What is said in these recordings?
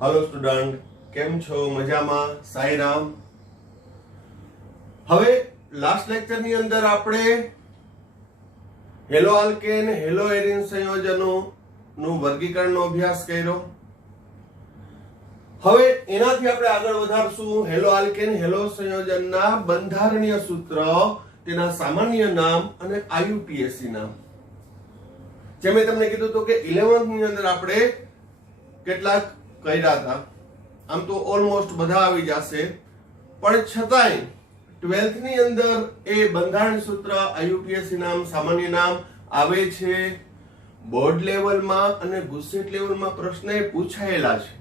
Hello student, केम छो? मजामा? साईराम। હવે last lecture ની અંદર આપણે હેલો આલ્કેન હેલો એરીન સંયોજનો નું વર્ગીકરણનો અભ્યાસ કર્યો। હવે એનાથી આપણે આગળ વધારશું હેલો આલ્કેન હેલો સંયોજનના બંધારણીય સૂત્ર, તેના સામાન્ય નામ અને આઈયુપીએસી નામ। જે મેં તમને કીધું હતું કે 11th ની અંદર આપણે કેટલાક કર્યા હતા, આમ તો ઓલમોસ્ટ બધા આવી જશે, પણ છતાંય 12th ની અંદર એ બંધારણ સૂત્ર, આઈયુપીએસી નામ, સામાન્ય નામ આવે છે। બોર્ડ લેવલમાં અને ગુસ્સેટ લેવલમાં પ્રશ્ન એ પૂછાયેલા છે,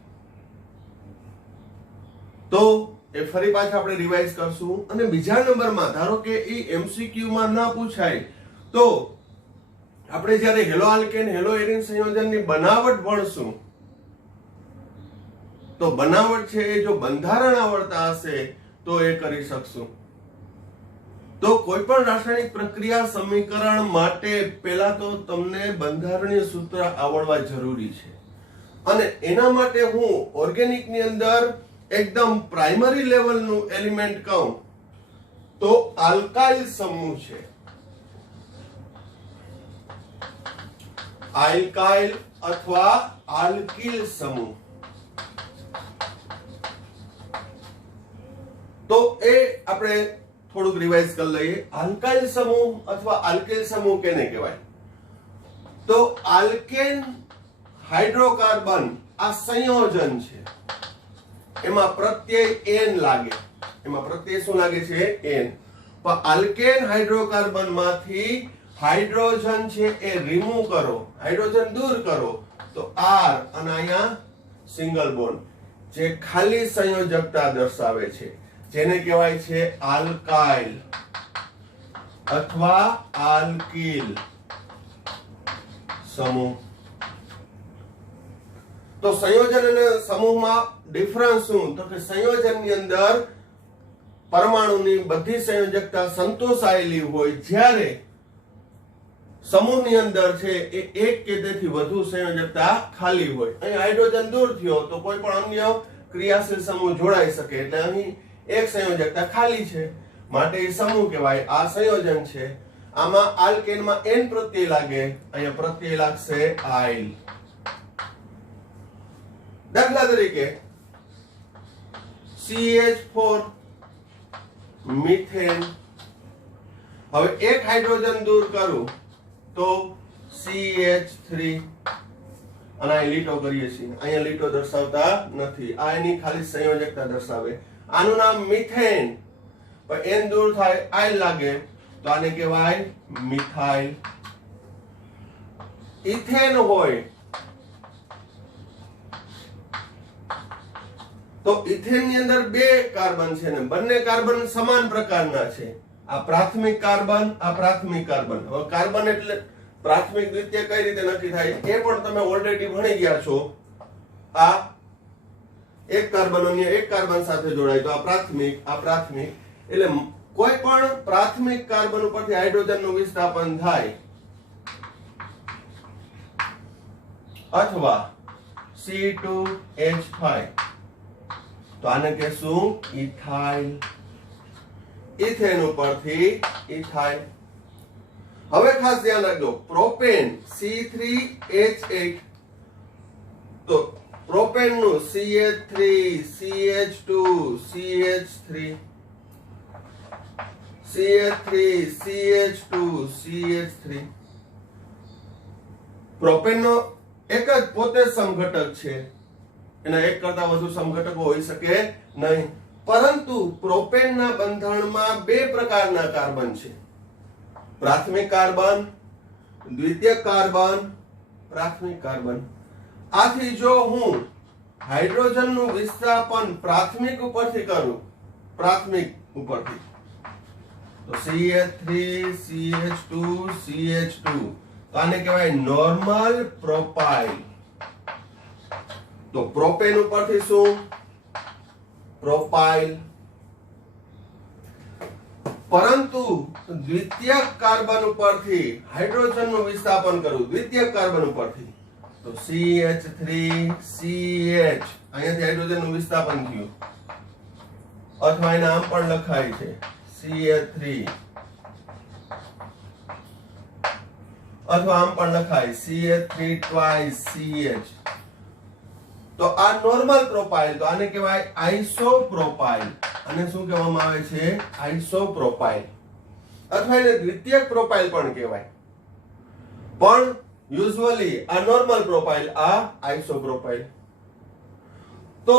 તો એ ફરી પાછા આપણે રિવાઇઝ કરશું। અને બીજા નંબરમાં ધારો કે એ એમસીક્યુ માં ના પૂછાય તો આપણે જ્યારે હેલો આલ્કેન હેલો એરીન સંયોજનની બનાવટ ભણશું, તો બનાવટ છે એ જો બંધારણ આવડતા હશે તો એ કરી શકશું। તો કોઈ પણ રાસાયણિક પ્રક્રિયા સમીકરણ માટે પહેલા તો તમને બંધારણીય સૂત્ર આવડવા જરૂરી છે, અને એના માટે હું ઓર્ગેનિક ની અંદર એકદમ પ્રાઇમરી લેવલનું એલિમેન્ટ કહું તો આલ્કાઇલ સમૂહ છે। આલ્કાઇલ અથવા આલ્કિલ સમૂહ, તો એ આપણે થોડુંક રિવાઇઝ કરી લઈએ। આલ્કાઇલ સમૂહ અથવા આલ્કિલ સમૂહ કેને કહેવાય? તો આલ્કેન હાઇડ્રોકાર્બન આ સંયોજન છે, એમાં પ્રત્યય n લાગે, એમાં પ્રત્યય શું લાગે છે? n। પણ આલ્કેન હાઇડ્રોકાર્બન માંથી હાઇડ્રોજન છે એ રિમૂવ કરો, હાઇડ્રોજન દૂર કરો, તો r અને અહીંયા સિંગલ બોન્ડ, જે ખાલી સંયોજકતા દર્શાવે છે, જેને કહેવાય છે આલ્કાઇલ અથવા આલ્કિલ સમૂહ। તો સંયોજન અને સમૂહમાં ડિફરન્સ શું? તો કે સંયોજનની અંદર પરમાણુની બધી સંયોજકતા સંતોષાયેલી હોય, જ્યારે સમૂહની અંદર છે એ એક કે તેથી વધુ સંયોજકતા ખાલી હોય। અહીં હાઇડ્રોજન દૂર થયો તો કોઈ પણ અન્ય ક્રિયાશીલ સમૂહ જોડાઈ શકે, એટલે અહીં એક સંયોજકતા ખાલી છે, માટે એ સમૂહ કહેવાય, આ સંયોજન છે। આમાં આલ્કેનમાં n પ્રત્યય લાગે, અહીંયા પ્રત્યય લાગશે આઇલ। દાખલા તરીકે CH4 મિથેન, હવે એક હાઇડ્રોજન દૂર કરું તો CH3, અને અહીં લીટો કરીએ છીએ, અહીંયા લીટો દર્શાવતા નથી, આ એની ખાલી સંયોજકતા દર્શાવે। આનું નામ મિથેન, પણ n દૂર થાય આઇલ લાગે, તો આને કહેવાય મિથાઇલ। ઇથેન હોય તો ઇથેન ની અંદર બે કાર્બન છે ને બંને કાર્બન સમાન પ્રકારના છે, આ પ્રાથમિક કાર્બન, આ પ્રાથમિક કાર્બન। હવે કાર્બન એટલે પ્રાથમિક દ્વિતીય કઈ રીતે નક્કી થાય એ પણ તમે ઓલરેડી ભણી ગયા છો। આ એક કાર્બન અન્ય એક કાર્બન સાથે જોડાય તો આ પ્રાથમિક, આ પ્રાથમિક, એટલે કોઈ પણ પ્રાથમિક કાર્બન ઉપરથી હાઇડ્રોજનનું વિસ્થાપન થાય અથવા C2H5, તો આને કહેશું ઇથાઇલ, ઇથેન ઉપરથી ઇથાઇલ। હવે ખાસ ધ્યાન રાખજો, પ્રોપેન C3H8, તો પ્રોપેન નું CH3 CH2 CH3 CH3 CH2 CH3, propane નો એક જ પોતે સમઘટક છે, એના એક કરતા વધુ સમઘટકો હોઈ શકે નહીં, પરંતુ પ્રોપેનના બંધારણમાં બે પ્રકારના કાર્બન છે, પ્રાથમિક કાર્બન, દ્વિતીયક કાર્બન, પ્રાથમિક કાર્બન। આથી જો હું હાઇડ્રોજનનું વિસ્થાપન પ્રાથમિક ઉપરથી કરું, પ્રાથમિક ઉપરથી, તો CH3 CH2 CH2, તો આને કહેવાય નોર્મલ પ્રોપાઇલ। તો પ્રોપેન ઉપરથી શું? પ્રોપાઇલ। પરંતુ દ્વિતીયક કાર્બન ઉપરથી હાઇડ્રોજનનું વિસ્થાપન કરું, દ્વિતીયક કાર્બન ઉપરથી, તો CH3CH અહીંયાથી હાઇડ્રોજનનું વિસ્થાપન થયું, અથવા એને આમ પણ લખાય છે CH3, અથવા આમ પણ લખાય CH3 twice CH. તો આ નોર્મલ પ્રોપાઇલ, તો આને કહેવાય આઇસોપ્રોપાઇલ. અને શું કહેવામાં આવે છે? આઇસોપ્રોપાઇલ, અથવા એને દ્વિતીયક પ્રોપાઇલ પણ કહેવાય. પણ યુઝ્યુઅલી આ નોર્મલ પ્રોપાઇલ, આ આઇસોપ્રોપાઇલ. તો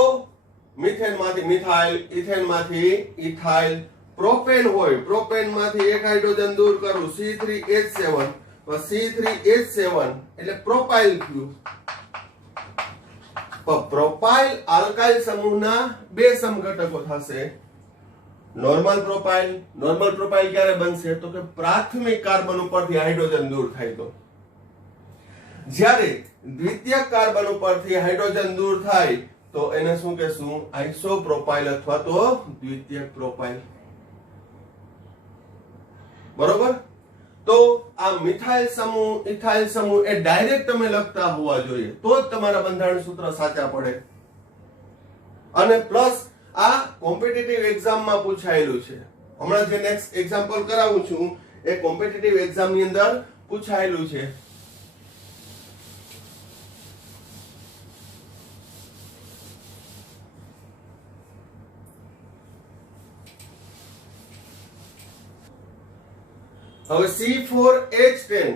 મિથેન માંથી મિથાઇલ, ઇથેન માંથી ઇથાઇલ, પ્રોપેન હોય, પ્રોપેન માંથી એક હાઇડ્રોજન દૂર કરું C3H7, તો C3H7 એટલે પ્રોપાઇલ થયું. પ્રોપાઇલ આલ્કાઇલ સમૂહના બે સમઘટકો થશે. નોર્મલ પ્રોપાઇલ, નોર્મલ પ્રોપાઇલ ક્યારે બનશે? તો કે પ્રાથમિક કાર્બન ઉપરથી હાઇડ્રોજન દૂર થાય તો. જ્યારે દ્વિતીયક કાર્બન ઉપરથી હાઇડ્રોજન દૂર થાય તો એને શું કહેશું? આઇસોપ્રોપાઇલ અથવા તો દ્વિતીયક પ્રોપાઇલ. બરોબર? તો આ મિથાઇલ સમૂહ, ઇથાઇલ સમૂહ એ ડાયરેક્ટ તમે લખતા હોવા જોઈએ, તો જ તમારા બંધારણ સૂત્ર સાચા પડે. અને પ્લસ આ કોમ્પિટિટિવ એક્ઝામમાં પૂછાયેલું છે. હમણાં જે નેક્સ્ટ એક્ઝામ્પલ કરાવું છું એ કોમ્પિટિટિવ એક્ઝામની અંદર પૂછાયેલું છે. હવે C4H10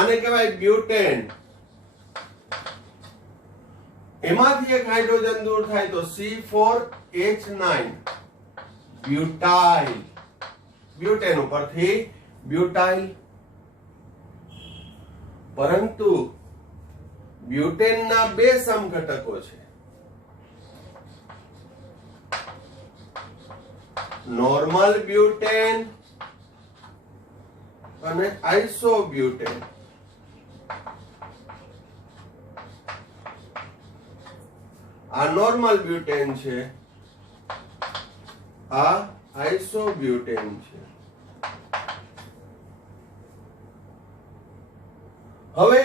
આને કહેવાય બ્યુટેન. એમાંથી એક હાઇડ્રોજન દૂર થાય તો C4H9 બ્યુટાઇલ. બ્યુટેન ઉપરથી બ્યુટાઇલ. પરંતુ બ્યુટેનના બે સમઘટકો છે, નોર્મલ બ્યુટેન અને આઇસોબ્યુટેન. આ નોર્મલ બ્યુટેન છે, આ આઇસોબ્યુટેન છે. હવે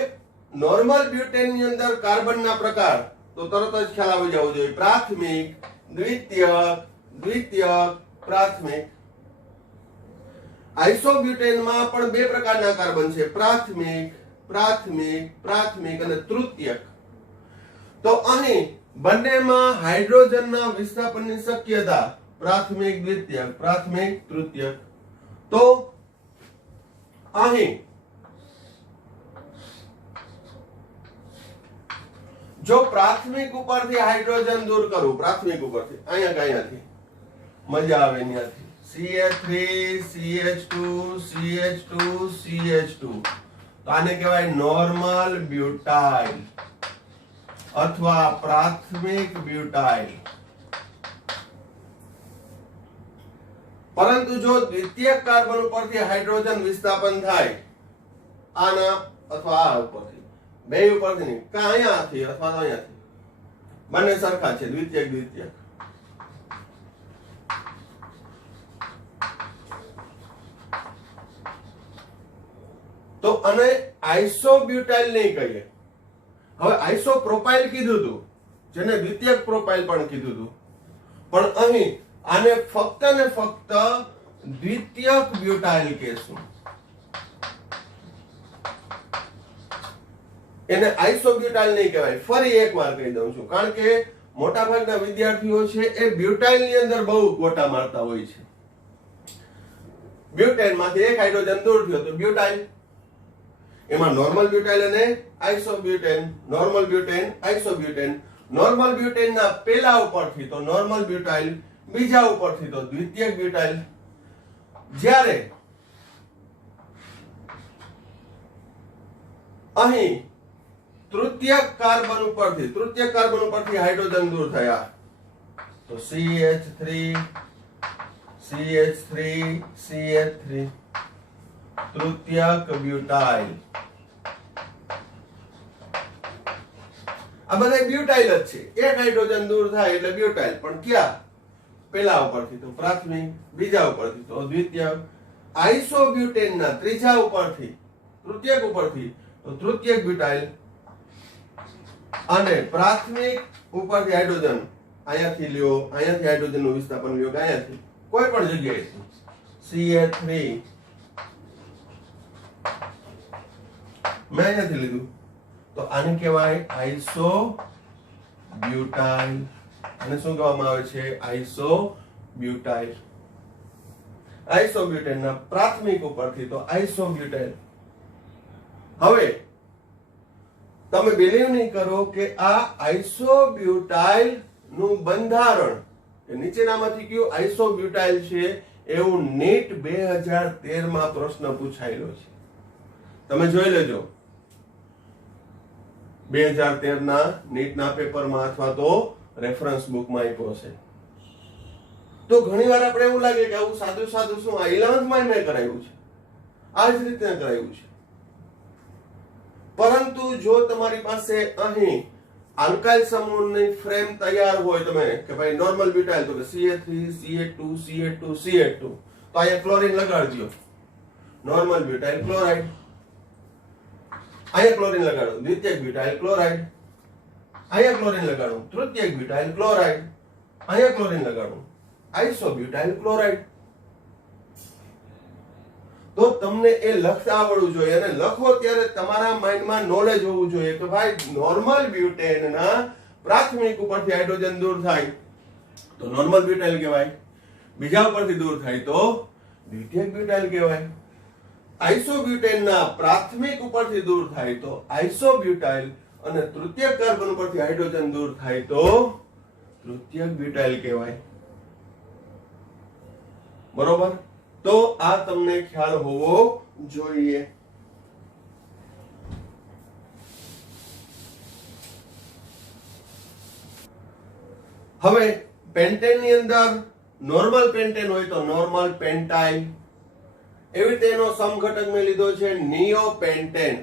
નોર્મલ બ્યુટેન ની અંદર કાર્બનના પ્રકાર તો તરત જ ખ્યાલ આવી જવો જોઈએ. પ્રાથમિક, દ્વિતીયક, દ્વિતીયક, પ્રાથમિક. આઇસોબ્યુટેનમાં પણ બે પ્રકારના કાર્બન છે, પ્રાથમિક, પ્રાથમિક, પ્રાથમિક અને તૃતીયક. તો અહીં બંનેમાં હાઇડ્રોજનના વિસ્થાપનની શક્યતા પ્રાથમિક, દ્વિતીયક, પ્રાથમિક, તૃતીયક. તો અહીં જો પ્રાથમિક ઉપરથી હાઇડ્રોજન દૂર કરું, પ્રાથમિક ઉપરથી અહીંયાથી મજા આવે ત્યાંથી CH3 CH2 CH2 CH2, તો આને કહેવાય નોર્મલ બ્યુટાઇલ અથવા પ્રાથમિક બ્યુટાઇલ. પરંતુ જો દ્વિતીયક કાર્બન ઉપરથી હાઇડ્રોજન વિસ્થાપન થાય, આના અથવા આ ઉપરથી, બે ઉપરથી નહીં, કાં અહીંયાથી અથવા તો અહીંયાથી, બંને સરખા છે, દ્વિતીયક દ્વિતીયક. તો અને આઇસોબ્યુટાઇલ નહીં કહીએ. હવે આઇસોપ્રોપાઇલ કીધું હતું, જેને દ્વિતીયક પ્રોપાઇલ પણ કીધું હતું, પણ અહીં આને ફક્ત ને ફક્ત દ્વિતીયક બ્યુટાઇલ કહેશું. એને આઇસોબ્યુટાઇલ નહીં કહેવાય. ફરી એકવાર કહી દઉં છું, કારણ કે મોટાભાગના વિદ્યાર્થીઓ છે એ બ્યુટાઇલ ની અંદર બહુ ગોટા મારતા હોય છે. બ્યુટેન માંથી એક હાઇડ્રોજન દૂર થયો તો બ્યુટાઇલ. એમાં નોર્મલ બ્યુટાઇલ અને આઇસોબ્યુટેન, નોર્મલ બ્યુટેન, આઇસોબ્યુટેન. નોર્મલ બ્યુટેન ના પેલા ઉપરથી તો નોર્મલ બ્યુટાઇલ, બીજા ઉપરથી તો દ્વિતીયક બ્યુટાઇલ. જ્યારે અહીં તૃતીયક કાર્બન ઉપરથી હાઇડ્રોજન દૂર થયા તો CH3 CH3 CH3 તૃતીયક બ્યુટાઇલ. આ બધા બ્યુટાઇલ જ છે. એક હાઇડ્રોજન દૂર થાય એટલે બ્યુટાઇલ. પણ ક્યાં? પેલા ઉપરથી તો પ્રાથમિક, બીજા ઉપરથી તો દ્વિતીયક. આઇસોબ્યુટેન ના ત્રીજા ઉપરથી, તૃતીયક ઉપરથી તો તૃતીયક બ્યુટાઇલ અને પ્રાથમિક ઉપરથી હાઇડ્રોજન અહીંયાથી લ્યો, અહીંયાથી હાઇડ્રોજનનું વિસ્થાપન લ્યો કે અહીંયાથી કોઈ પણ જગ્યાએથી CH3 મેં અહીંયાથી લીધું તો આને કહેવાય આઇસો બ્યુટાઇલ. આને શું કહેવામાં આવે છે? Iso butyl. આઇસોબ્યુટેનના પ્રાથમિક ઉપરથી તો આઇસોબ્યુટેન. હવે તમે બિલીવ નહીં કરો કે આ આઇસોબ્યુટાઇલ નું બંધારણ નીચેનામાંથી કયું આઇસોબ્યુટાઇલ છે એવું નીટ 2013 માં પ્રશ્ન પૂછાયેલો છે. તમે જોઈ લેજો 2013 ના નીટના પેપરમાં અથવા તો રેફરન્સ બુકમાં આપ્યો છે. તો ઘણીવાર આપણે એવું લાગે કે આવું સાદું સાદું શું આ 11th માં મેં કરાવ્યું છે, આ જ રીતે કરાવ્યું છે. પરંતુ જો તમારી પાસે અહીં આલ્કાઇલ સમૂહની ફ્રેમ તૈયાર હોય, તમે કે ભાઈ નોર્મલ બ્યુટાઇલ તો કે CH3 CH2 CH2 CH2 તો અહીંયા ક્લોરીન લગાડી દો. નોર્મલ બ્યુટાઇલ ક્લોરાઇડ, અહીંયા ક્લોરીન લગાડો. દ્વિતીયક બ્યુટાઇલ ક્લોરાઇડ, અહીંયા ક્લોરીન લગાડો. તૃતીયક બ્યુટાઇલ ક્લોરાઇડ, અહીંયા ક્લોરીન લગાડો. આઇસોબ્યુટાઇલ ક્લોરાઇડ. તો તમને એ લખતા આવડવું જોઈએ અને લખો ત્યારે તમારા માઇન્ડમાં નોલેજ હોવું જોઈએ કે ભાઈ નોર્મલ બ્યુટેનના પ્રાથમિક ઉપરથી હાઇડ્રોજન દૂર થાય તો નોર્મલ બ્યુટાઇલ કહેવાય, બીજા ઉપરથી દૂર થાય તો દ્વિતીયક બ્યુટાઇલ કહેવાય. આઇસોબ્યુટેનના પ્રાથમિક ઉપરથી દૂર થાય તો આઇસોબ્યુટાઇલ અને તૃતીયક કાર્બન ઉપરથી હાઇડ્રોજન દૂર થાય તો તૃતીયક બ્યુટાઇલ કહેવાય. બરોબર? તો આ તમને ખ્યાલ હોવો જોઈએ. હવે પેન્ટેન ની અંદર નોર્મલ પેન્ટેન હોય તો નોર્મલ પેન્ટાઇલ. એવી રીતે એનો સમઘટક મેં લીધો છે નિયોપેન્ટેન.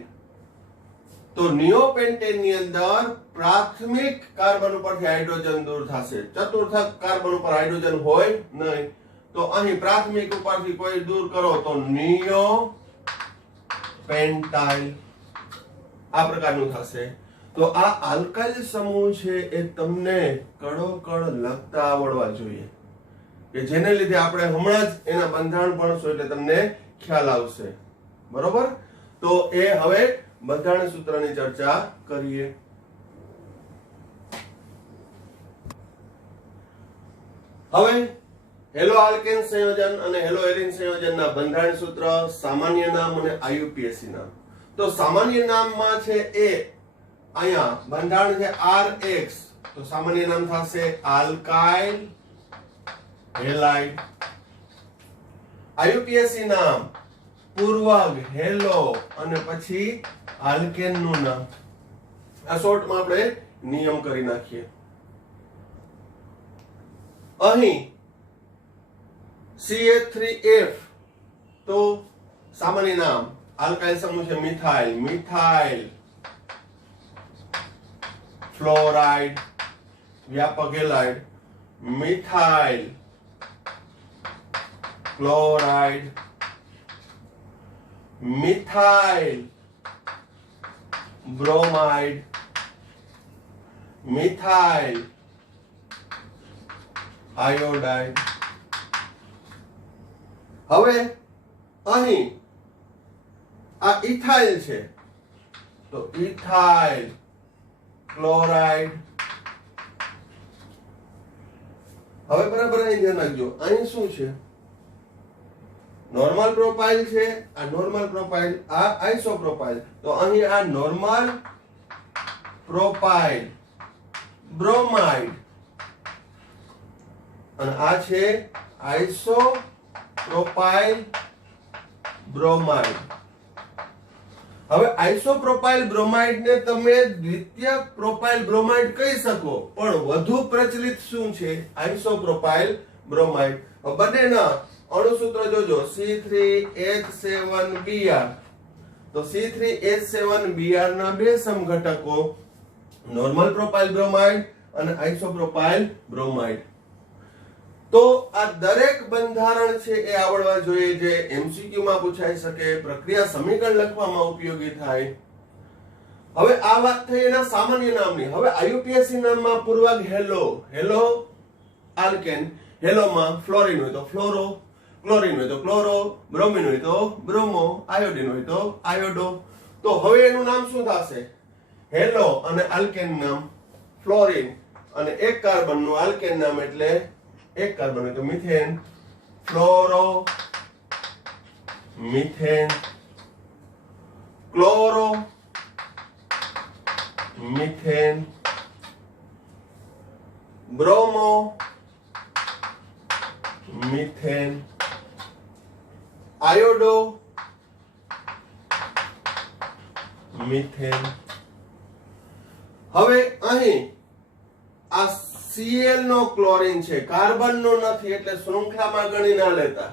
તો નિયોપેન્ટેન ની અંદર પ્રાથમિક કાર્બન ઉપરથી હાઇડ્રોજન દૂર થશે, ચતુર્થક કાર્બન ઉપર હાઇડ્રોજન હોય નહીં. તો અહીં પ્રાથમિક ઉપરથી કોઈ દૂર કરો તો નિયોપેન્ટાઇલ આ પ્રકારનું થશે. તો આ આલ્કાઇલ સમૂહ છે એ તમને કડોકડ લખતા આવડવા જોઈએ કે જેને લીધે આપણે હમણાં જ એના બંધારણ ભણશું એટલે તમને ખ્યાલ આવશે. બરોબર? તો એ હવે બંધારણ સૂત્રની ચર્ચા કરીએ. હવે હેલો આલ્કેન સંયોજન અને હેલો એરિન સંયોજનના બંધારણ સૂત્ર, સામાન્ય નામ અને IUPAC નામ. તો સામાન્ય નામમાં છે એ અહીંયા બંધારણ છે RX તો સામાન્ય નામ થશે આલ્કાઇલ હેલાઇડ. IUPAC નામ પૂર્વક હેલો અને પછી આલ્કેન નું નામ. આ શોર્ટમાં આપણે નિયમ કરી નાખીએ. અહીં CH3F તો સામાન્ય નામ, આલ્કાઇલ સમૂહ છે મિથાઇલ, મિથાઇલ ફ્લોરાઇડ, વ્યાપક halide, methyl chloride, methyl bromide, methyl iodide. હવે અહીં આ ઇથાઇલ છે તો ઇથાઇલ ક્લોરાઇડ. હવે બરાબર અહીં ધ્યાન રાખજો, અહીં શું છે? નોર્મલ પ્રોપાઇલ છે, આ નોર્મલ પ્રોપાઇલ, આ આઇસોપ્રોપાઇલ. તો અહીં આ નોર્મલ પ્રોપાઇલ બ્રોમાઇડ અને આ છે આઇસોપ્રોપાઇલ બ્રોમાઇડ. હવે આઇસોપ્રોપાઇલ બ્રોમાઇડ ને તમે દ્વિતીયક પ્રોપાઇલ બ્રોમાઇડ કહી શકો, પણ વધુ પ્રચલિત શું છે? આઇસોપ્રોપાઇલ બ્રોમાઇડ. બંનેના અણુસૂત્ર જોજો C3H7Br. તો C3H7Br ના બે સમઘટકો નોર્મલ પ્રોપાઇલ બ્રોમાઇડ અને આઇસોપ્રોપાઇલ બ્રોમાઇડ. તો આ દરેક બંધારણ છે એ આવડવા જોઈએ જે MCQ માં પૂછાઈ શકે, પ્રક્રિયા સમીકરણ લખવામાં ઉપયોગી થાય. હવે આ વાત થઈ એના સામાન્ય નામની. હવે આઈયુપીએસી નામમાં પૂર્વક હેલો આલ્કેન, હેલોમાં ફ્લોરિન હોય તો ફ્લોરો, ક્લોરિન હોય તો ક્લોરો, બ્રોમિન હોય તો બ્રોમો, આયોડિન હોય તો આયોડો. તો હવે એનું નામ શું થશે? હેલો અને આલ્કેન નામ ફ્લોરિન, અને એક કાર્બન નું આલ્કેન નામ એટલે એક કાર્બન હોય તો methane, fluoro, methane, chloro, methane, bromo, methane, iodo, methane. હવે અહીં આ Cl નો ક્લોરીન છે, કાર્બન નો નથી, એટલે શૃંખલામાં ગણી ના લેતા.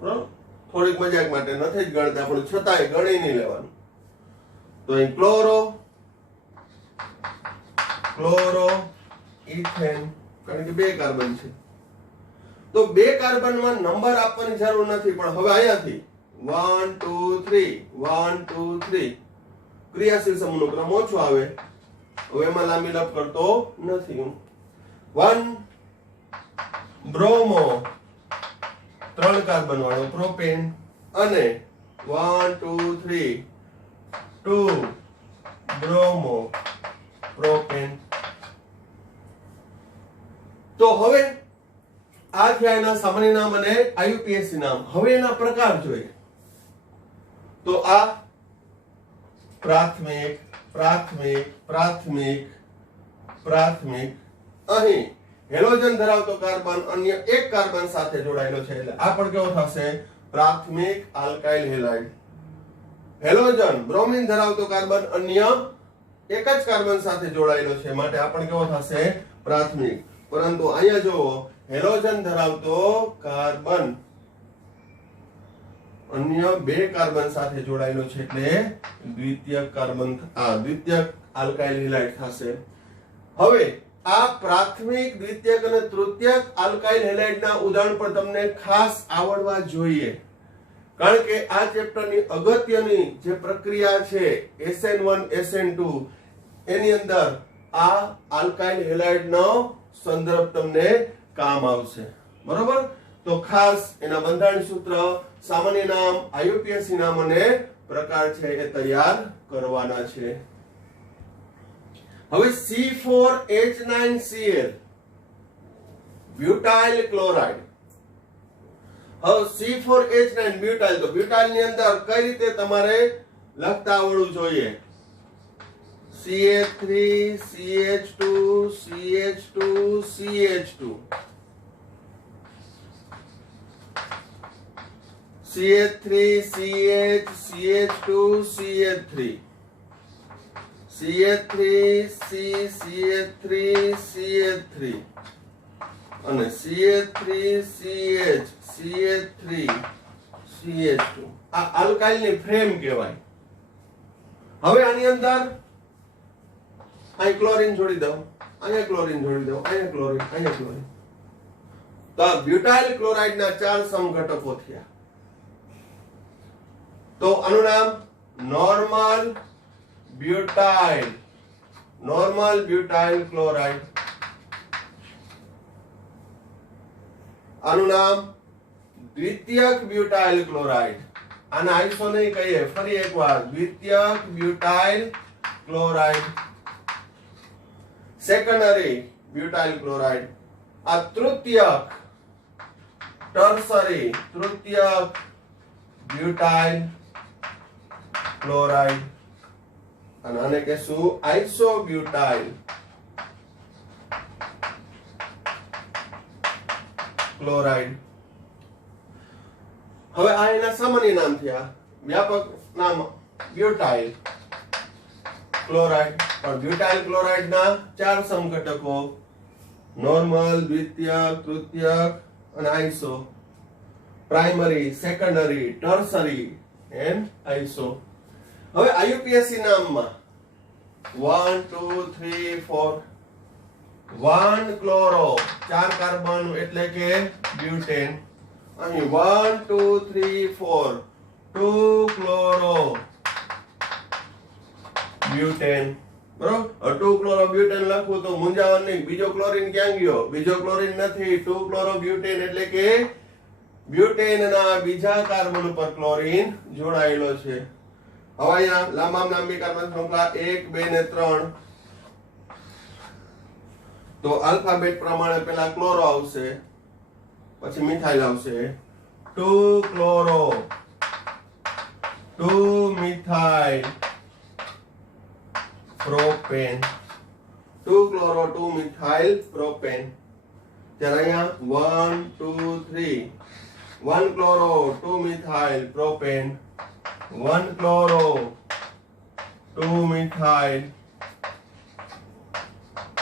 બરાબર? થોડીક મજાક માટે નથી જ ગણતા, પણ છતાંય ગણી નહીં લેવાનું. તો અહીં ક્લોરો, ઇથેન, કારણ કે બે કાર્બન છે. તો બે કાર્બનમાં નંબર આપવાની જરૂર નથી, પણ હવે અહીંયાથી 1 2 3 1 2 3 ક્રિયાશીલ સમૂહનો ક્રમ ઓછો આવે. હવે એમાં લાંબી લપ કરતો નથી હું. 1 બ્રોમો, 3 કાર્બન વાળો પ્રોપેન, અને 1 2 3 2 બ્રોમો પ્રોપેન. તો હવે આ થયા એના સામાન્ય નામ અને આઈયુપીએસી નામ. હવે એના પ્રકાર જોઈએ. તો આ પ્રાથમિક, પ્રાથમિક, પ્રાથમિક, પ્રાથમિક. અહીં હેલોજન ધરાવતો કાર્બન અન્ય એક કાર્બન સાથે જોડાયેલો છે, એટલે આ પણ કેવો થશે? પ્રાથમિક આલ્કાઇલ હેલાઇડ. હેલોજન બ્રોમિન ધરાવતો કાર્બન અન્ય એક જ કાર્બન સાથે જોડાયેલો છે, માટે આ પણ કેવો થશે? પ્રાથમિક. પરંતુ અહીંયા જો હેલોજન ધરાવતો કાર્બન અન્ય બે કાર્બન સાથે જોડાયેલો છે, એટલે દ્વિતીયક કાર્બન, દ્વિતીયક આલ્કાઇલ હેલાઇડ થશે. હવે આ પ્રાથમિક, દ્વિતીયક અને તૃતીયક આલ્કાઇલ હેલાઇડના ઉદાહરણ પણ તમને ખાસ આવડવા જોઈએ, કારણ કે આ ચેપ્ટરની અગત્યની જે પ્રક્રિયા છે SN1 SN2 એની અંદર આ આલ્કાઇલ હેલાઇડનો સંદર્ભ તમને કામ આવશે. બરોબર? તો ખાસ એના બંધારણ સૂત્ર, સામાન્ય નામ, આઈયુપીએસી નામ અને પ્રકાર છે એ તૈયાર કરવાના છે. હવે C4H9Cl બ્યુટાઇલ ક્લોરાઇડ. હવે C4H9 બ્યુટાઇલ, તો બ્યુટાઇલ ની અંદર કઈ રીતે તમારે લખતા આવડવું જોઈએ? CH3 CH2 CH2 CH2 CH3 CH CH2 CH3 CH3 C CH3 CH3 અને CH3 CH CH3 CH2. આ આલ્કાઇલ ની ફ્રેમ કહેવાય. હવે આની અંદર અહીં ક્લોરીન જોડી દઉં, અહીંયા ક્લોરીન જોડી દઉં, અહીંયા ક્લોરીન, અહીંયા ક્લોરીન. તો આ બ્યુટાઇલ ક્લોરાઇડના 4 સમઘટકો થયા. તો આનું નામ નોર્મલ બ્યુટાઇલ ક્લોરાઇડ. આનું નામ દ્વિતીયક બ્યુટાઇલ ક્લોરાઇડ. આને આઈસો નહીં કહીએ, ફરી એકવાર, દ્વિતીયક butyl chloride. Secondary butyl chloride. આ તૃતીયક, ટર્સરી, તૃતીયક બ્યુટાઇલ ક્લોરાઇડ. અને આને કહેશું આઇસોબ્યુટાઇલ ક્લોરાઇડ. હવે આ એના સામાન્ય નામ થયા, વ્યાપક નામ બ્યુટાઇલ ક્લોરાઇડ. પણ બ્યુટાઇલ ક્લોરાઇડ ના 4 સમઘટકો, નોર્મલ, દ્વિતીયક, તૃતીયક અને iso. Primary, secondary, tertiary and iso. હવે આઈયુપીએસી નામમાં 1 2 3 4 1 ક્લોરો, 4 કાર્બન એટલે કે બ્યુટેન. અહીં 1 2 3 4 2 ક્લોરો, બ્યુટેન, બરોબર। 2 ક્લોરોબ્યુટેન લખું તો મૂંઝાવણ નહીં, બીજો ક્લોરીન ક્યાં ગયો? બીજો ક્લોરીન નથી, 2 ક્લોરોબ્યુટેન એટલે કે બ્યુટેનના બીજા કાર્બન ઉપર ક્લોરીન જોડાયેલો છે। હવે અહીંયા લાંબામાં લાંબી કાર્બન શૃંખલા 1 2 ને 3, તો આલ્ફાબેટ પ્રમાણે પહેલા ક્લોરો આવશે, પછી મિથાઇલ આવશે, 2 chloro 2 methyl propane, 2 chloro 2 methyl propane. ત્યારે અહીંયા 1 2 3, 1 chloro 2 methyl propane, 1 chloro 2 methyl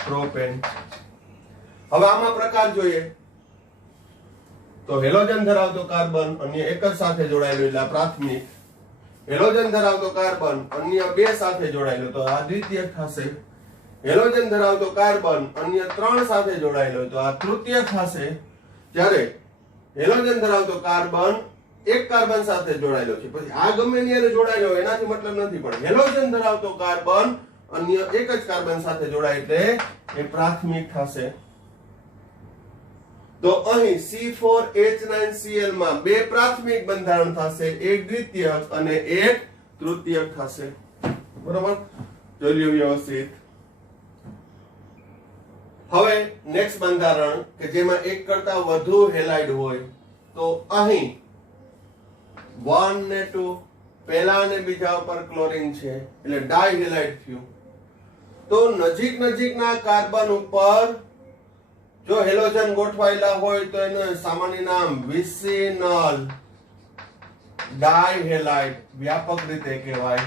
propane. હવે આમાં પ્રકાર જોઈએ તો હેલોજન ધરાવતો કાર્બન અન્ય એક જ સાથે જોડાયેલો એટલે આ પ્રાથમિક, હેલોજન ધરાવતો કાર્બન અન્ય બે સાથે જોડાયેલો તો આ દ્વિતીયક થશે, હેલોજન ધરાવતો કાર્બન અન્ય 3 સાથે જોડાયેલો તો આ તૃતીયક થશે। જ્યારે હેલોજન ધરાવતો કાર્બન એક કાર્બન સાથે જોડાયેલો છે, પછી આ ગમે એની જોડાયેલો હોય એનાથી મતલબ નથી, પણ હેલોજન ધરાવતો કાર્બન અન્ય એક જ કાર્બન સાથે જોડાય એટલે એ પ્રાથમિક થશે। તો અહીં C4H9Cl માં બે પ્રાથમિક બંધારણ થશે, એક દ્વિતીયક અને એક તૃતીયક થશે, બરોબર। જોઈ લો વ્યવસ્થિત। હવે નેક્સ્ટ બંધારણ કે જેમાં એક કરતા વધુ હેલાઇડ હોય તો અહીં 1 ને 2 પહેલા અને બીજા ઉપર ક્લોરીન છે એટલે ડાયહેલાઇડ થયું। તો નજીકના કાર્બન ઉપર જો હેલોજન ગોઠવાયેલા હોય તો એનું સામાન્ય નામ વિસિનલ ડાયહેલાઇડ વ્યાપક રીતે કહેવાય,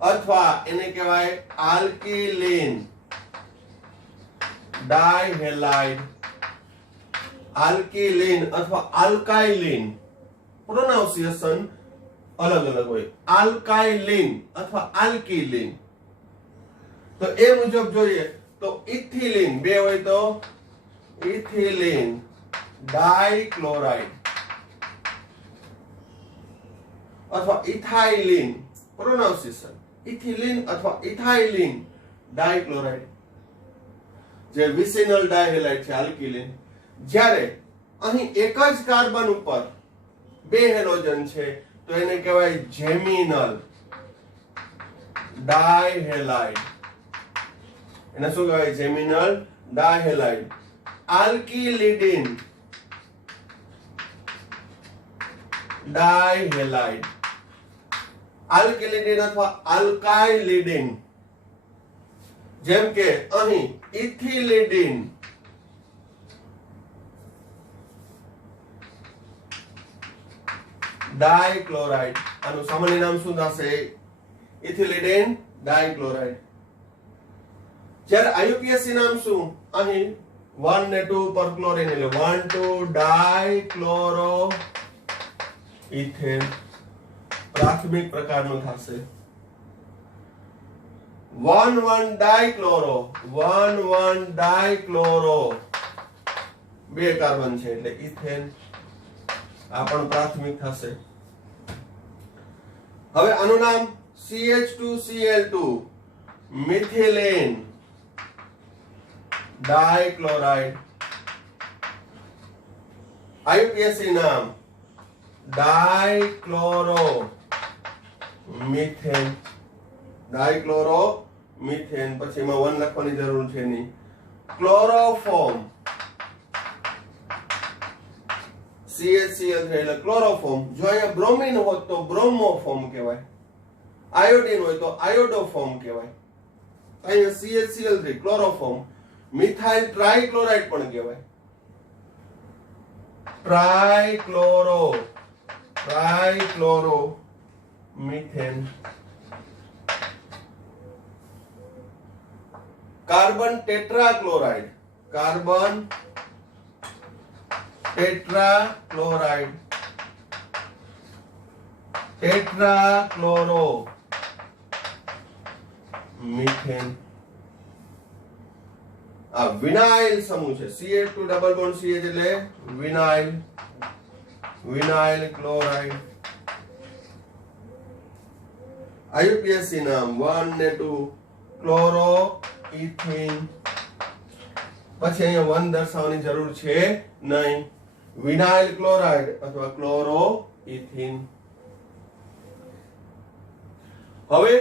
અથવા એને કહેવાય આલ્કિલિન ડાયહેલાઇડ, આલ્કિલિન અથવા આલ્કાઇલિન, પ્રોનાઉન્સિએશન અલગ અલગ હોય, આલ્કાઇલિન અથવા આલ્કિલિન। તો એ મુજબ જોઈએ તો ઇથિલિન બે હોય તો ઇથિલિન ડાઇક્લોરાઇડ અથવા ઇથાઇલિન, પ્રોનાઉન્સિએશન ઇથિલિન અથવા ઇથાઇલિન ડાઇક્લોરાઇડ, જે વિસિનલ ડાયહેલાઇડ છે આલ્કિલિન। જ્યારે અહીં એક જ કાર્બન ઉપર બે હેલોજન છે તો એને કહેવાય જેમિનલ ડાયહેલાઇડ, એને શું કહેવાય? Geminal dihalide. Alkylidene dihalide, alkylidene અથવા આલ્કાઇલિડિન, જેમ કે અહીં ઇથિલિડિન ડાઇક્લોરાઇડ, આનું સામાન્ય નામ શું થશે? ઇથિલિડિન ડાઇક્લોરાઇડ। જ્યારે આઈયુપીએસી નામ શું? અહીં 1 ને 2 પર ક્લોરીન એટલે 1 2 ડાઇક્લોરો ઇથેન, પ્રાથમિક પ્રકારનું થશે। 1 1 ડાઇક્લોરો 1 1 ડાઇક્લોરો બે કાર્બન છે એટલે ઇથેન, આ પણ પ્રાથમિક થશે। હવે આનું નામ CH2Cl2 મિથિલિન ડાઇક્લોરાઇડ, આઈયુપીએસી નામ ડાઇક્લોરો મિથેન, ડાઇક્લોરો મિથેન, પછી એમાં 1 લખવાની જરૂર છે નહીં। ક્લોરોફોર્મ CHCl3 એટલે ક્લોરોફોર્મ, જો અહીંયા બ્રોમિન હોત તો બ્રોમોફોર્મ કહેવાય, આયોડિન હોય તો આયોડોફોર્મ કહેવાય, અહીંયા CHCl3 ક્લોરોફોર્મ, મિથાઇલ ટ્રાઇક્લોરાઇડ પણ કહેવાય, trichloro methane. Carbon tetrachloride, carbon tetrachloride, tetrachloro methane. આ વિનાઇલ સમૂહ છે, CH2 ડબલ બોન્ડ CH એટલે વિનાઇલ, વિનાઇલ ક્લોરાઇડ। IUPAC નામ 1 ને 2 ક્લોરો ઇથિન, પછી અહીંયા 1 દર્શાવવાની જરૂર છે નહીં, વિનાઇલ ક્લોરાઇડ અથવા ક્લોરો ઇથિન. હવે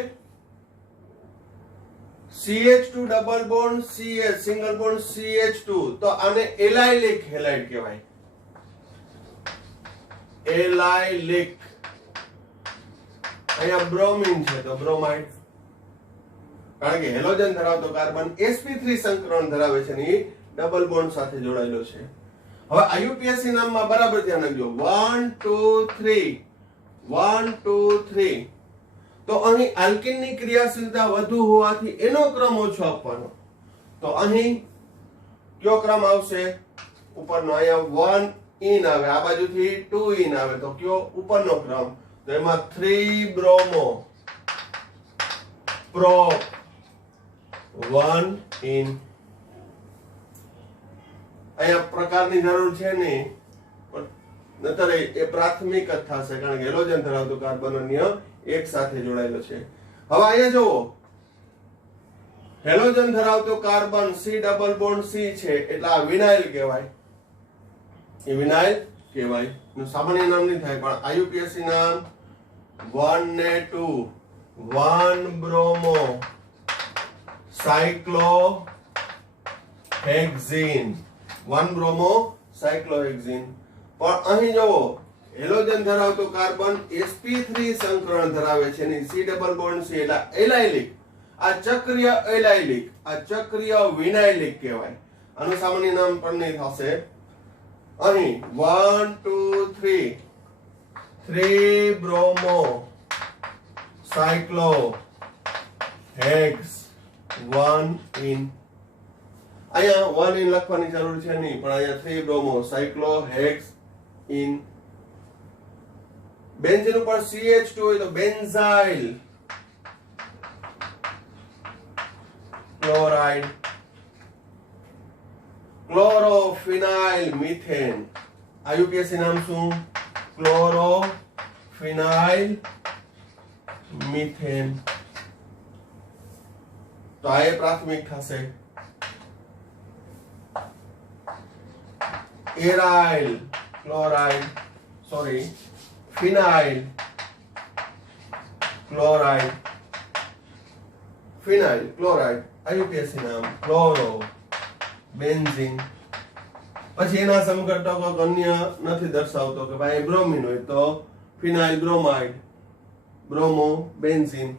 CH2 double bond CH single bond CH2, તો આને એલાઇલિક હેલાઇડ કહેવાય. એલાઇલિક. અહીંયા બ્રોમિન છે તો બ્રોમાઇડ, કારણ કે હેલોજન ધરાવતો કાર્બન sp3 સંકરણ ધરાવે છે ને એ ડબલ બોન્ડ સાથે જોડાયેલો છે. હવે IUPAC નામમાં બરાબર ધ્યાન રાખજો 1 2 3 1 2 3, તો અહીં આલ્કીનની ક્રિયાશીલતા વધુ હોવાથી એનો ક્રમ ઓછો આપવાનો. તો અહીં કયો ક્રમ આવશે? ઉપરનો. અહીંયા 1 ઇન આવે, આ બાજુથી 2 ઇન આવે, તો કયો ઉપરનો ક્રમ? તો એમાં 3 બ્રોમો પ્રોપ 1 ઇન. અહીંયા પ્રકારની જરૂર છે નહીં, નતર એ પ્રાથમિક જ થશે, કારણ કે હેલોજન ધરાવતો કાર્બન અન્ય એક સાથે જોડાયેલો છે. હવે અહીંયા જુઓ, હેલોજન ધરાવતો carbon C double bond C છે, એટલે આ વિનાઇલ કહેવાય. એ વિનાઇલ કહેવાય, સામાન્ય નામ નહીં થાય, પણ IUPAC નામ 1 ને 2 1 બ્રોમો સાયક્લોહેક્ઝીન 1 બ્રોમો સાયક્લોહેક્ઝીન. પણ અહીં જુઓ, હેલોજન ધરાવતો કાર્બન sp3 સંકરણ ધરાવે છે ને C ડબલ બોન્ડ C, એટલે એલાઇલિક. આ ચક્રીય એલાઇલિક, આ ચક્રીય વિનાઇલિક કહેવાય. આનું સામાન્ય નામ પણ નહીં થશે. અહીં 1 2 3 3 બ્રોમો સાયક્લોહેક્સ 1 ઇન. અહીંયા 1 ઇન લખવાની જરૂર છે નહીં, પણ અહીંયા 3 બ્રોમો સાયક્લોહેક્સ ઇન. બેન્ઝીન ઉપર CH2 હોય તો બેન્ઝાઇલ ક્લોરાઇડ. ક્લોરોફિનાઇલ મિથેન. IUPAC નામ શું? ક્લોરોફિનાઇલ મિથેન. તો આ એ પ્રાથમિક થશે. એરાઇલ ક્લોરાઇડ, સોરી ફિનાઇલ ક્લોરાઇડ. ફિનાઇલ ક્લોરાઇડ IUPAC નામ ક્લોરો બેન્ઝીન. પછી એના સમઘટકો અન્ય નથી દર્શાવતો કે ભાઈ બ્રોમિન હોય તો ફિનાઇલ બ્રોમાઇડ, બ્રોમો બેન્ઝીન.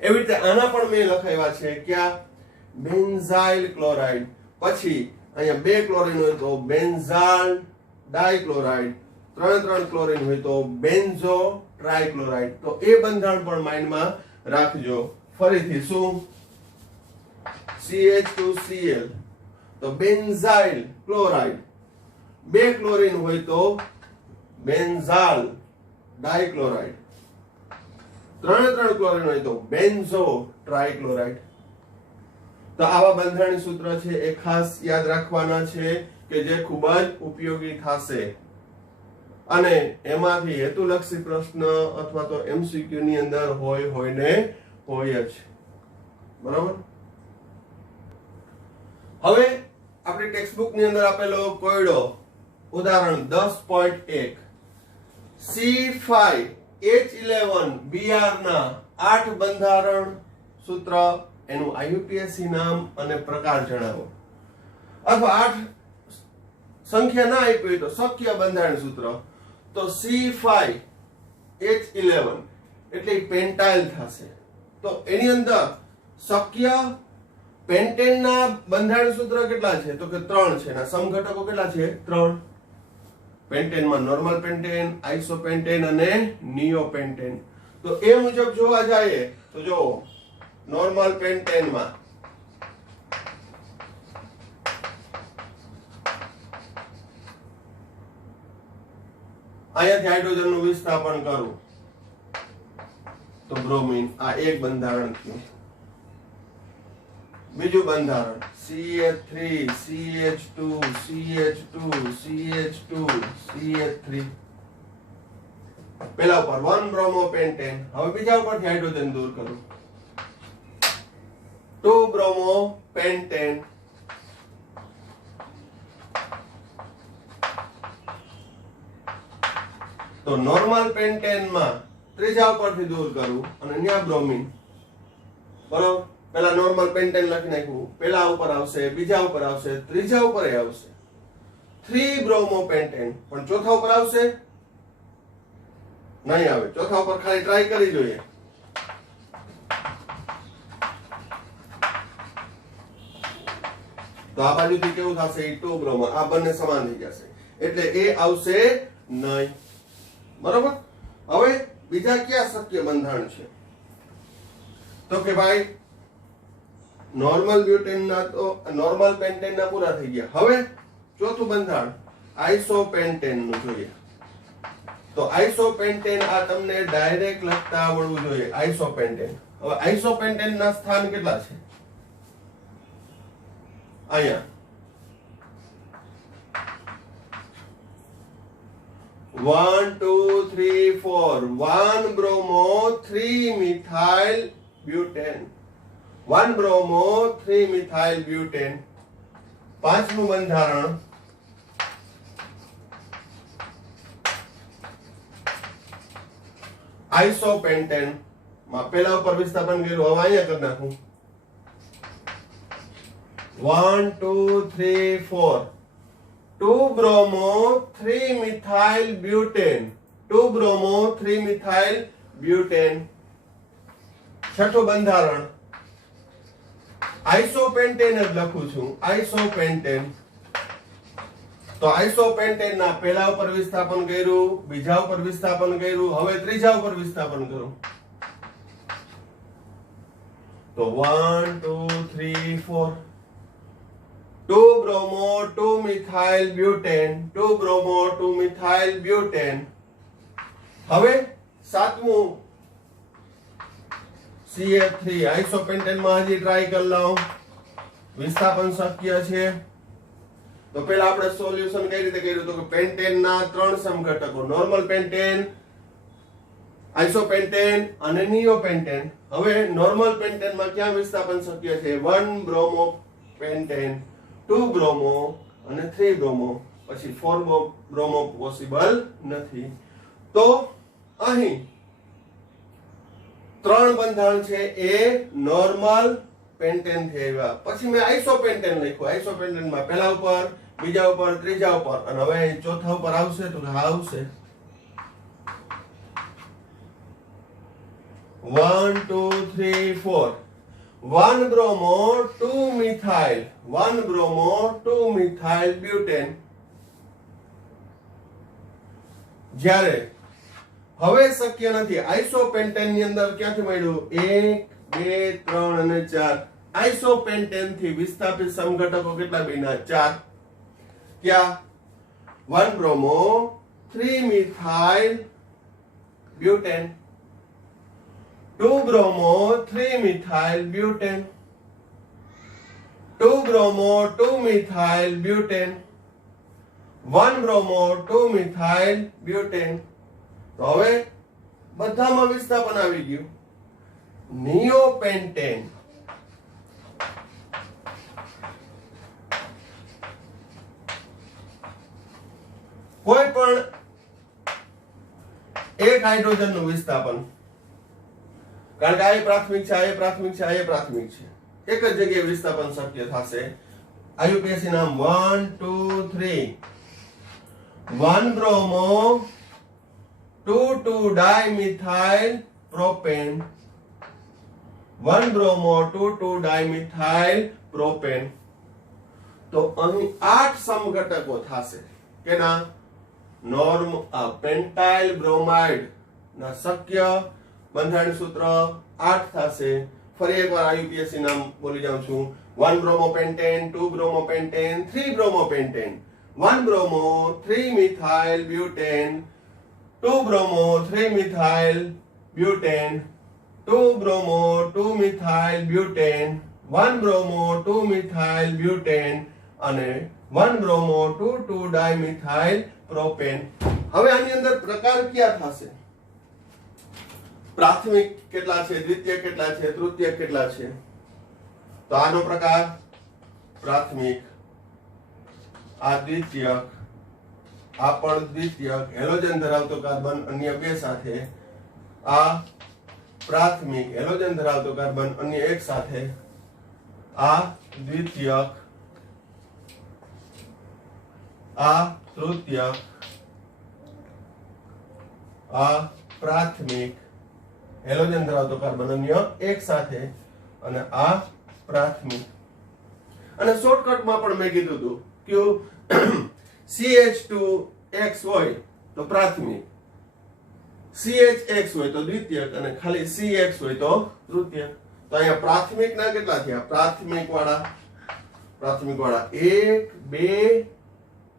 એવી રીતે આના પણ મેં લખાવ્યા છે ક્યાં? Benzyl chloride. પછી અહીંયા 2 ક્લોરીન હોય તો બેન્ઝાલ ડાઇક્લોરાઇડ, 3 ક્લોરીન હોય તો બેન્ઝો ટ્રાઇક્લોરાઇડ. તો એ બંધારણ પણ માઇન્ડમાં રાખજો. ફરીથી શું? CH2Cl તો બેન્ઝાઇલ ક્લોરાઇડ, 2 ક્લોરીન હોય તો બેન્ઝાલ ડાઇક્લોરાઇડ, 3 ક્લોરીન હોય તો બેન્ઝો ટ્રાઇક્લોરાઇડ. તો આવા બંધારણીય સૂત્ર છે એ ખાસ યાદ રાખવાના છે કે જે ખૂબ જ ઉપયોગી થશે, અને એમાંથી હેતુલક્ષી પ્રશ્ન અથવા તો MCQ ની અંદર હોય ને હોય જ. બરાબર. હવે આપણી ટેક્સ્ટબુક ની અંદર આપેલો કોયડો ઉદાહરણ 10.1 C5H11 Br ના 8 બંધારણ સૂત્ર, એનું IUPAC નામ અને પ્રકાર જણાવો. અથવા 8 સંખ્યા ના આપી હોય તો શક્ય બંધારણ સૂત્ર. તો C5H11 એટલે પેન્ટાઇલ થશે. તો એની અંદર શક્ય પેન્ટેન ના બંધારણ સૂત્ર કેટલા છે? તો કે 3 છે. એના સમઘટકો કેટલા છે? 3. પેન્ટેનમાં નોર્મલ પેન્ટેન, આઇસોપેન્ટેન અને નિયોપેન્ટેન. તો એ મુજબ જોવા જાય તો જો નોર્મલ પેન્ટેનમાં અહીંયાથી હાઇડ્રોજનનું વિસ્થાપન કરું તો બ્રોમિન, આ એક બંધારણ થયું. બીજું બંધારણ CH3 CH2 CH2 CH2 CH3. પેલા ઉપર 1 બ્રોમો પેન્ટેન. હવે બીજા ઉપરથી હાઇડ્રોજન દૂર કરું. 2 બ્રોમો પેન્ટેન. તો નોર્મલ પેન્ટેન માં ત્રીજા ઉપરથી દૂર કરું અને અહીંયા બ્રોમિન. બરોબર, પેલા નોર્મલ પેન્ટેન લખી નાખ્યું, પેલા ઉપર આવશે, બીજા ઉપર આવશે, ત્રીજા ઉપર આવશે 3 બ્રોમો પેન્ટેન. પણ ચોથા ઉપર આવશે નહીં આવે. ચોથા ઉપર ખાલી ટ્રાય કરી જોઈએ. તો આ બાજુથી કેવું થશે? 2 બ્રોમો. આ બંને સમાન થઈ જશે એટલે એ આવશે નહીં. બરોબર. હવે બીજા કયા શક્ય બંધારણ છે? તો કે ભાઈ નોર્મલ બ્યુટેન ના તો નોર્મલ પેન્ટેન ના પૂરા થઈ ગયા. હવે ચોથું બંધારણ આઇસોપેન્ટેન નું જોઈએ. તો આઇસોપેન્ટેન આ તમને ડાયરેક્ટ લખતા આવડવું જોઈએ. આઇસોપેન્ટેન. હવે આઇસોપેન્ટેન ના સ્થાન કેટલા છે? અહીંયા 1 2 3 4. 1 bromo 3 methyl butane. 1 bromo 3 methyl butane. પાંચમું બંધારણ આઇસોપેન્ટેન માં પેલા ઉપર વિસ્થાપન કર્યું. હવે અહીંયા કરી નાખું 1 2 3 4. 2 bromo 3 methyl butane. 2 bromo 3 methyl butane. છઠ્ઠું બંધારણ આઇસોપેન્ટેન જ લખું છું. આઇસોપેન્ટેન. તો આઇસોપેન્ટેન ના પેલા ઉપર વિસ્થાપન કર્યું, બીજા ઉપર વિસ્થાપન કર્યું, હવે ત્રીજા ઉપર વિસ્થાપન કરું. તો 1 2 3 4. 2 bromo 2 methyl butane. 2 bromo 2 methyl butane. હવે સાતમું CH3. આઇસોપેન્ટેન માં હજી ટ્રાય કરી લઉં. વિસ્થાપન શક્ય છે. તો પેલા આપણે સોલ્યુશન કઈ રીતે કર્યું? તો કે પેન્ટેન ના ત્રણ સમઘટકો, નોર્મલ પેન્ટેન, આઇસોપેન્ટેન અને નિયોપેન્ટેન. હવે નોર્મલ પેન્ટેન માં ક્યાં વિસ્થાપન શક્ય છે? 1 બ્રોમો પેન્ટેન, 2 બ્રોમો અને 3 બ્રોમો. પછી 4 બ્રોમો પોસિબલ નથી. તો અહીં ત્રણ બંધારણ છે એ નોર્મલ પેન્ટેન થી આવ્યા. પછી મેં આઇસોપેન્ટેન લખ્યું. આઇસોપેન્ટેન માં પહેલા ઉપર, બીજા ઉપર, ત્રીજા ઉપર અને હવે ચોથા ઉપર આવશે. તો હા આવશે 1 2 3 4. 1 bromo 2 methyl. 1 bromo 2 methyl butane. જ્યારે હવે શક્ય નથી. આઇસોપેન્ટેન ની અંદર ક્યાંથી મળ્યું? 1 2 3 અને 4. આઇસોપેન્ટેન થી વિસ્થાપિત સમઘટકો કેટલા બન્યા? 4. ક્યાં? 1 bromo 3 methyl butane. 2 bromo 3 methyl butane. 2 bromo 2 methyl butane. 1 bromo 2 methyl butane. તો હવે બધામાં વિસ્થાપન આવી ગયું. નિયોપેન્ટેન. કોઈ પણ એક હાઇડ્રોજન નું વિસ્થાપન, કારણ કે આ પ્રાથમિક છે, આ પ્રાથમિક છે, આ પ્રાથમિક છે, એક જ જગ્યાએ વિસ્થાપન શક્ય થશે. આયુપીએસી નામ 1 2 3. 1 bromo 2 2 dimethyl propane. 1 bromo 2 2 dimethyl propane. તો અહીં 8 સમઘટકો થશે. કેના? નોર્મ પેન્ટાઇલ બ્રોમાઇડ ના શક્ય બંધારણ સૂત્ર 8 થશે. ફરી એકવાર આયુપીએસી નામ બોલી જાઉં છું. 1 bromo pentane, 2 bromo pentane, 3 bromo pentane. 1 bromo 3 methyl butane. 2 bromo 3 methyl butane. 2 bromo 2 methyl butane. 1 bromo 2 methyl butane અને 1 બ્રોમો 2 2 ડાયમિથાઇલ પ્રોપેન. હવે આની અંદર પ્રકાર ક્યાં થશે? પ્રાથમિક કેટલા છે, દ્વિતીય કેટલા છે, તૃતીય કેટલા છે? તો આનો પ્રકાર પ્રાથમિક, આ દ્વિતીયક, આ પણ દ્વિતીયક, હેલોજન ધરાવતો કાર્બન અન્ય બે સાથે, આ પ્રાથમિક, હેલોજન ધરાવતો કાર્બન અન્ય એક સાથે, આ દ્વિતીયક, આ તૃતીયક, આ પ્રાથમિક, હેલોજન ધરાવતો કાર્બન અન્ય એક સાથે, અને આ પ્રાથમિક. અને શોર્ટકટમાં પણ મેં કીધું હતું કે CH2X હોય તો પ્રાથમિક, CHX હોય તો દ્વિતીયક, અને ખાલી CX હોય તો તૃતીયક. તો અહીંયા પ્રાથમિક ના કેટલા થયા? પ્રાથમિક વાળા 1 2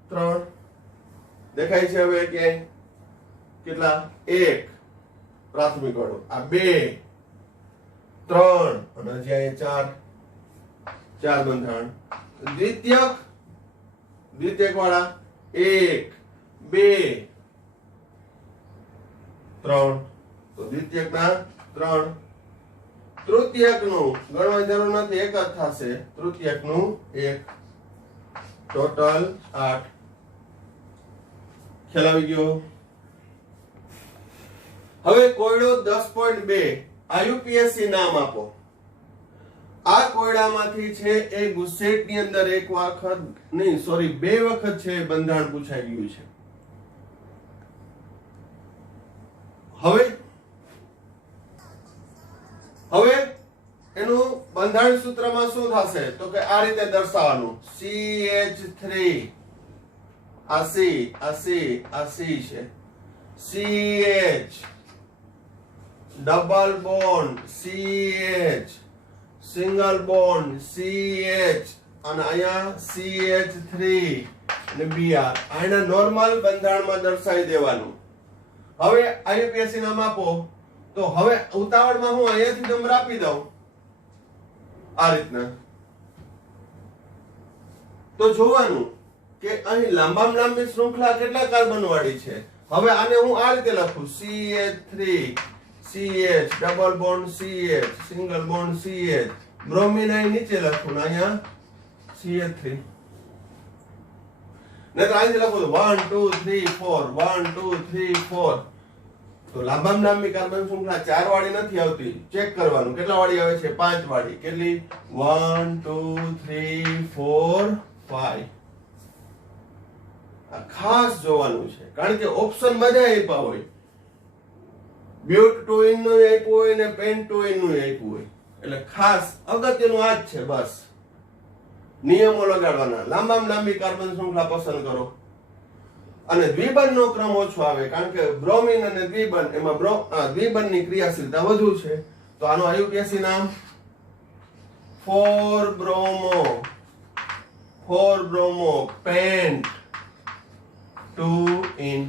3 દેખાય છે હવે કે કેટલા? 1 પ્રાથમિક વાળો, આ 2 3, અને હજી અહીંયા 4 બંધારણ. દ્વિતીયક વાળા 1 2 3, તો દ્વિતીયક ના 3. તૃતીયક નું ગણવાની જરૂર નથી, એક જ થશે. તૃતીયક નું 1, ટોટલ 8. ખ્યાલ આવી ગયો? હવે કોયડો 10.2 IUPAC નામ આપો. આ કોયડામાંથી છે એ ગુસ્સેટ ની અંદર એક વખત નહીં, સોરી 2 વખત છે બંધારણ પૂછાઈ ગયું છે. હવે એનું બંધારણ સૂત્રમાં શું થશે? તો કે આ રીતે દર્શાવવાનું, CH3, આ C, આ C, આ C છે, CH, double bond CH, single bond CH, અને અહીંયા CH3 અને Br. આના નોર્મલ બંધારણમાં દર્શાવી દેવાનું. હવે IUPAC નામ આપો. તો હવે ઉતાવળમાં હું અહીંયાથી નંબર આપી દઉં આ રીતના. તો જોવાનું કે અહીં લાંબામાં લાંબી શૃંખલા કેટલા કાર્બન વાળી છે. હવે આને હું આ રીતે લખું, CH3 CH, double bond CH, single bond CH, bromine અહીં નીચે લખું ને અહીંયા CH3. નહીતર અહીંથી લખું તો 1 2 3 4, 1 2 3 4. તો લાંબામાં લાંબી કાર્બન શૃંખલા 4 વાળી નથી આવતી. ચેક કરવાનું કેટલા વાળી આવે છે? 5 વાળી. કેટલી? 1 2 3 4 5. આ ખાસ જોવાનું છે, કારણ કે ઓપ્શન બધા આપ્યા હોય. બ્યુટ ટુઇન નું આપ્યું હોય ને પેન્ટોઇન નું આપ્યું હોય, એટલે ખાસ અગત્યનું આ જ છે. બસ નિયમો લગાડવાના. લાંબામાં લાંબી કાર્બન શૃંખલા પસંદ કરો. અને દ્વિબંધનો ક્રમ ઓછો આવે, કારણ કે બ્રોમિન અને દ્વિબંધ એમાં દ્વિબંધની ક્રિયાશીલતા વધુ છે. તો આનો IUPAC નામ 4 બ્રોમો પેન્ટ 2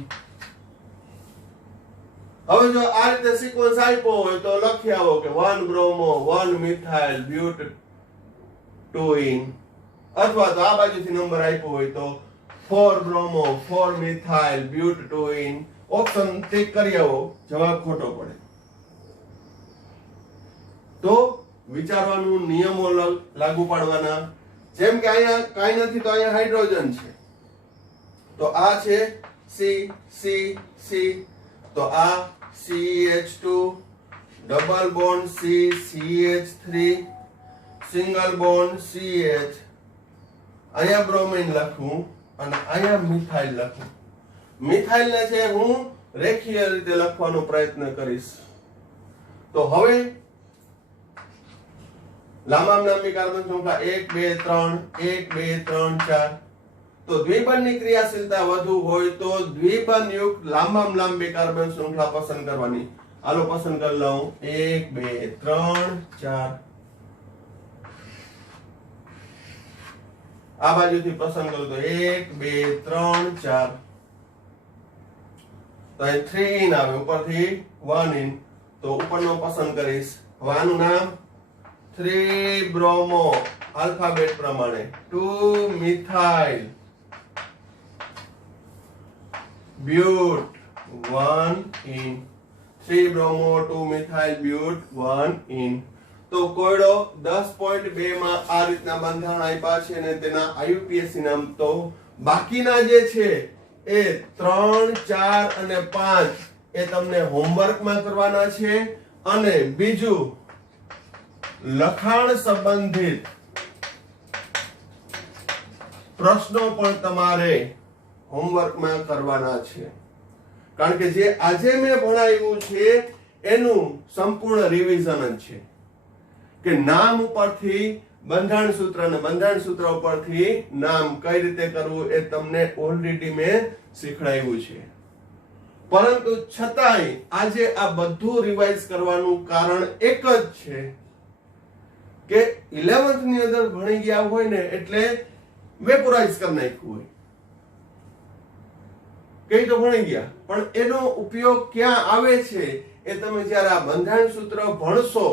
હવે જો આ રીતે સિક્વન્સ આપ્યો હોય તો લખી આવો કે 1 બ્રોમો 1 મિથાઇલ બ્યુટ 2 અથવા તો આ બાજુથી નંબર આપ્યો હોય તો 4 બ્રોમો 4 મિથાઇલ બ્યુટ 2 ઓપ્શન ટિક કરી આવો. જવાબ ખોટો પડે તો વિચારવાનું, નિયમો લાગુ પાડવાના. જેમ કે અહીંયા કાઈ નથી તો અહીંયા હાઇડ્રોજન છે, તો આ છે C C C, તો આ CH2, double bond C, CH3, single bond CH, અહીંયા બ્રોમિન લખું અને અહીંયા મિથાઇલ લખું. મિથાઇલ ને છે હું રેખીય રીતે લખવાનો પ્રયત્ન કરીશ. તો હવે લાંબામાં લાંબી કાર્બન શૃંખલા 1 2 3, 1 2 3 4. તો દ્વિબંધની ક્રિયાશીલતા વધુ હોય તો દ્વિબંધ યુક્ત લાંબામાં લાંબી કાર્બન શૃંખલા પસંદ કરવાની. હાલો પસંદ કરી લઉં. 1 2 3 4. આ બાજુથી પસંદ કરું તો 1 2 3 4. તો અહીં 3 ઇન આવે, ઉપરથી 1 ઇન, તો ઉપરનો પસંદ કરીશ. હવે આનું નામ 3 બ્રોમો આલ્ફાબેટ પ્રમાણે 2 methyl બ્યુટ 1 in. 3 bromo 2 methyl બ્યુટ 1 in. તો કોયડો 10.2 માં આ રીતના બંધારણ આપ્યા છે અને તેના IUPAC નામ. તો બાકીના જે છે એ 3, 4 અને 5 એ તમને હોમવર્કમાં કરવાના છે. અને બીજું લખાણ સંબંધિત પ્રશ્નો પણ તમારે હોમવર્કમાં કરવાના છે. કારણ કે જે આજે મેં ભણાવ્યું છે એનું સંપૂર્ણ રિવિઝન જ છે કે નામ ઉપરથી બંધારણ સૂત્ર અને બંધારણ સૂત્ર ઉપરથી નામ કઈ રીતે કરવું એ તમને ઓલરેડી મેં શીખડાવ્યું છે. પરંતુ છતાંય આજે આ બધું રિવાઇઝ કરવાનું કારણ એક જ છે કે 11th ની અંદર ભણી ગયા હોય ને એટલે વેપોરાઇઝ કરી નાખ્યું હોય. કઈ તો ભણી ગયા પણ એનો ઉપયોગ ક્યાં આવે છે એ તમે જ્યારે આ બંધારણ સૂત્ર ભણશો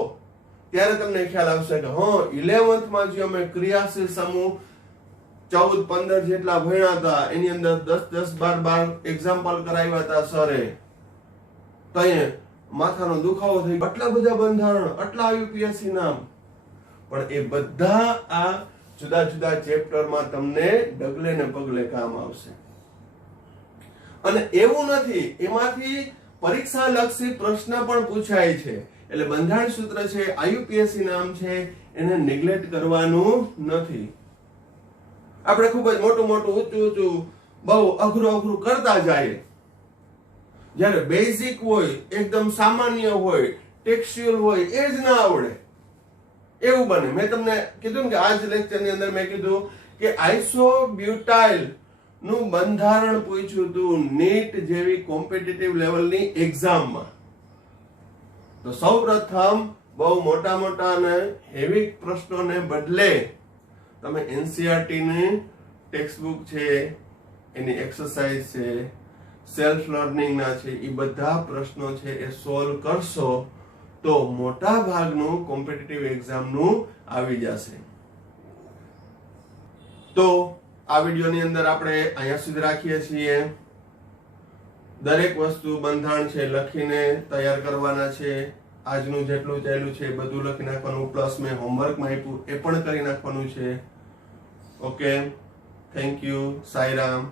ત્યારે તમને ખ્યાલ આવશે કે હા 11th માં જે અમે ક્રિયાશીલ સમૂહ 14-15 જેટલા ભણ્યા હતા એની અંદર 10-12 એક્ઝામ્પલ કરાવ્યા હતા સરે. તો અહીંયા માથાનો દુખાવો થઈ, આટલા બધા બંધારણ, આટલા IUPAC નામ. પણ એ બધા આ જુદા જુદા ચેપ્ટરમાં તમને ડગલે ને પગલે કામ આવશે. અને એવું નથી, એમાંથી પરીક્ષા લક્ષી પ્રશ્ન પણ પૂછાય છે. એટલે બંધારણ સૂત્ર છે, IUPAC નામ છે, એને નેગ્લેક્ટ કરવાનું નથી. આપણે ખૂબ જ મોટું મોટું ઊંચું બહુ અઘરું કરતા જાય, જ્યારે બેઝિક હોય, એકદમ સામાન્ય હોય, ટેક્સ્ચ્યુઅલ હોય, એ જ ના આવડે એવું બને. મેં તમને કીધું ને કે આજ લેક્ચરની અંદર મેં કીધું કે આઇસોબ્યુટાઇલ નું બંધારણ પૂછ્યું હતું નીટ જેવી કોમ્પિટિટિવ લેવલની એક્ઝામમાં. તો સૌપ્રથમ બહુ મોટા અને હેવી પ્રશ્નોને બદલે તમે NCERT ની ટેક્સ્ટબુક છે, એની એક્સરસાઇઝ છે, સેલ્ફ લર્નિંગ ના છે, એ બધા પ્રશ્નો છે એ સોલ્વ કરશો તો મોટા ભાગનું કોમ્પિટિટિવ એક્ઝામનું આવી જશે. તો આ વિડિયોની અંદર આપણે અહીંયા સુધી રાખીએ છીએ. દરેક વસ્તુ બંધારણ છે લખીને તૈયાર કરવાના છે. આજનું જેટલું ચાલ્યું છે બધું લખી નાખવાનું, પ્લસ મેં હોમવર્કમાં આપ્યું એ પણ કરી નાખવાનું છે. Okay, thank you. સાઈરામ.